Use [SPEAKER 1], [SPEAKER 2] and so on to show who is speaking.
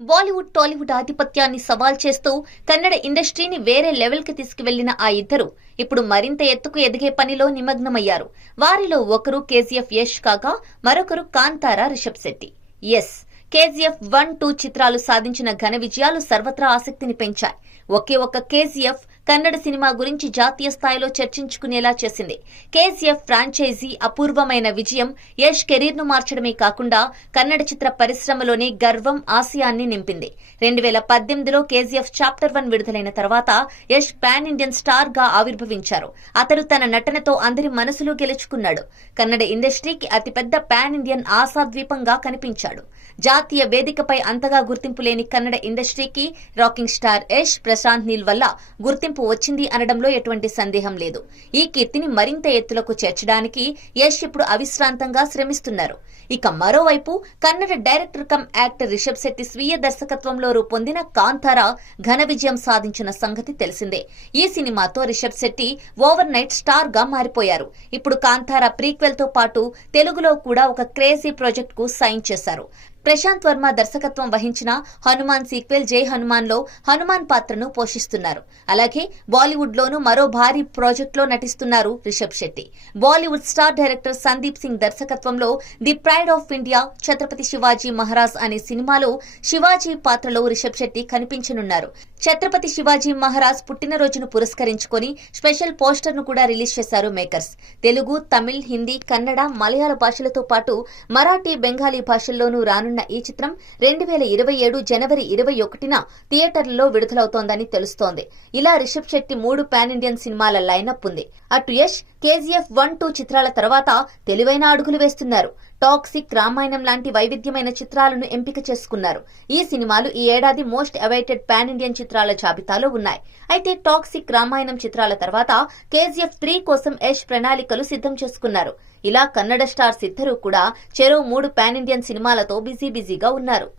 [SPEAKER 1] బాలీవుడ్ టాలీవుడ్ ఆధిపత్యాన్ని సవాల్ చేస్తూ కన్నడ ఇండస్ట్రీని వేరే లెవెల్కి తీసుకువెళ్ళిన ఆ ఇద్దరు ఇప్పుడు మరింత ఎత్తుకు ఎదిగే పనిలో నిమగ్నమయ్యారు. వారిలో ఒకరు కేజీఎఫ్ యష్ కాగా మరొకరు కాంతారా రిషబ్ శెట్టి. ఎస్ కేజీఎఫ్ వన్ టూ చిత్రాలు సాధించిన ఘన విజయాలు సర్వత్రా ఆసక్తిని పెంచాయి. ఒకే ఒక్క కేజీఎఫ్ కన్నడ సినిమా గురించి జాతీయ స్థాయిలో చర్చించుకునేలా చేసింది. కేజీఎఫ్ ఫ్రాంచైజీ అపూర్వమైన విజయం యష్ కెరీర్ను మార్చడమే కాకుండా కన్నడ చిత్ర పరిశ్రమలోనే గర్వం ఆశయాన్ని నింపింది. రెండు వేల పద్దెనిమిదిలో కేజీఎఫ్ చాప్టర్ వన్ విడుదలైన తర్వాత యష్ పాన్ ఇండియన్ స్టార్గా ఆవిర్భవించారు. అతడు తన నటనతో అందరి మనసులో గెలుచుకున్నాడు. కన్నడ ఇండస్ట్రీకి అతిపెద్ద పాన్ ఇండియన్ ఆశాద్వీపంగా కనిపించాడు. జాతీయ వేదికపై అంతగా గుర్తింపు లేని కన్నడ ఇండస్ట్రీకి రాకింగ్ స్టార్ యష్ ప్రశాంత్ నీల్ వల్ల గుర్తింపు వచ్చింది అనడంలో ఎటువంటి సందేహం లేదు. ఈ కీర్తిని మరింత ఎత్తులకు చేర్చడానికి యష్ ఇప్పుడు అవిశ్రాంతంగా శ్రమిస్తున్నారు. ఇక మరోవైపు Kannada director come actor Rishab Shetty స్వీయ దర్శకత్వంలో రూపొందిన కాంతారా ఘన విజయం సాధించిన సంగతి తెలిసిందే. ఈ సినిమాతో రిషబ్ శెట్టి ఓవర్ నైట్ స్టార్గా మారిపోయారు. ఇప్పుడు కాంతారా ప్రీక్వెల్తో పాటు తెలుగులో కూడా ఒక క్రేజీ ప్రాజెక్ట్కు సైన్ చేశారు. ప్రశాంత్ వర్మ దర్శకత్వం వహించిన హనుమాన్ సీక్వెల్ జై హనుమాన్లో హనుమాన్ పాత్రను పోషిస్తున్నారు. అలాగే బాలీవుడ్ లోనూ మరో భారీ ప్రాజెక్ట్లో నటిస్తున్నారు Rishab Shetty. Bollywood star director Sandeep Singh దర్శకత్వంలో The Pride of India Chhatrapati Shivaji Maharaj అనే సినిమాలో శివాజీ పాత్రలో రిషబ్ శెట్టి కనిపించనున్నారు. ఛత్రపతి శివాజీ మహారాజ్ పుట్టినరోజును పురస్కరించుకొని స్పెషల్ పోస్టర్ను కూడా రిలీజ్ చేశారు మేకర్స్. తెలుగు తమిళ్ హిందీ కన్నడ మలయాళ భాషలతో పాటు మరాఠీ బెంగాలీ భాషల్లోనూ రాను రానున్న ఈ చిత్రం రెండు వేల ఇరవై ఏడు జనవరి ఇరవై ఒకటిన థియేటర్లలో విడుదలవుతోందని తెలుస్తోంది. ఇలా రిషబ్ శెట్టి మూడు పాన్ ఇండియన్ సినిమాల లైనప్ ఉంది. అటు యష్ కేజీఎఫ్ వన్ టూ చిత్రాల తర్వాత తెలివైన అడుగులు వేస్తున్నారు. టాక్సిక్ రామాయణం లాంటి వైవిధ్యమైన చిత్రాలను ఎంపిక చేసుకున్నారు. ఈ సినిమాలు ఈ ఏడాది మోస్ట్ అవైటెడ్ పాన్ ఇండియన్ చిత్రాల జాబితాలో ఉన్నాయి. అయితే టాక్సిక్ రామాయణం చిత్రాల తర్వాత కేజీఎఫ్ త్రీ కోసం యష్ ప్రణాళికలు సిద్ధం చేసుకున్నారు. ఇలా కన్నడ స్టార్స్ ఇద్దరూ కూడా చెరో మూడు పాన్ ఇండియన్ సినిమాలతో బిజీ బిజీగా ఉన్నారు.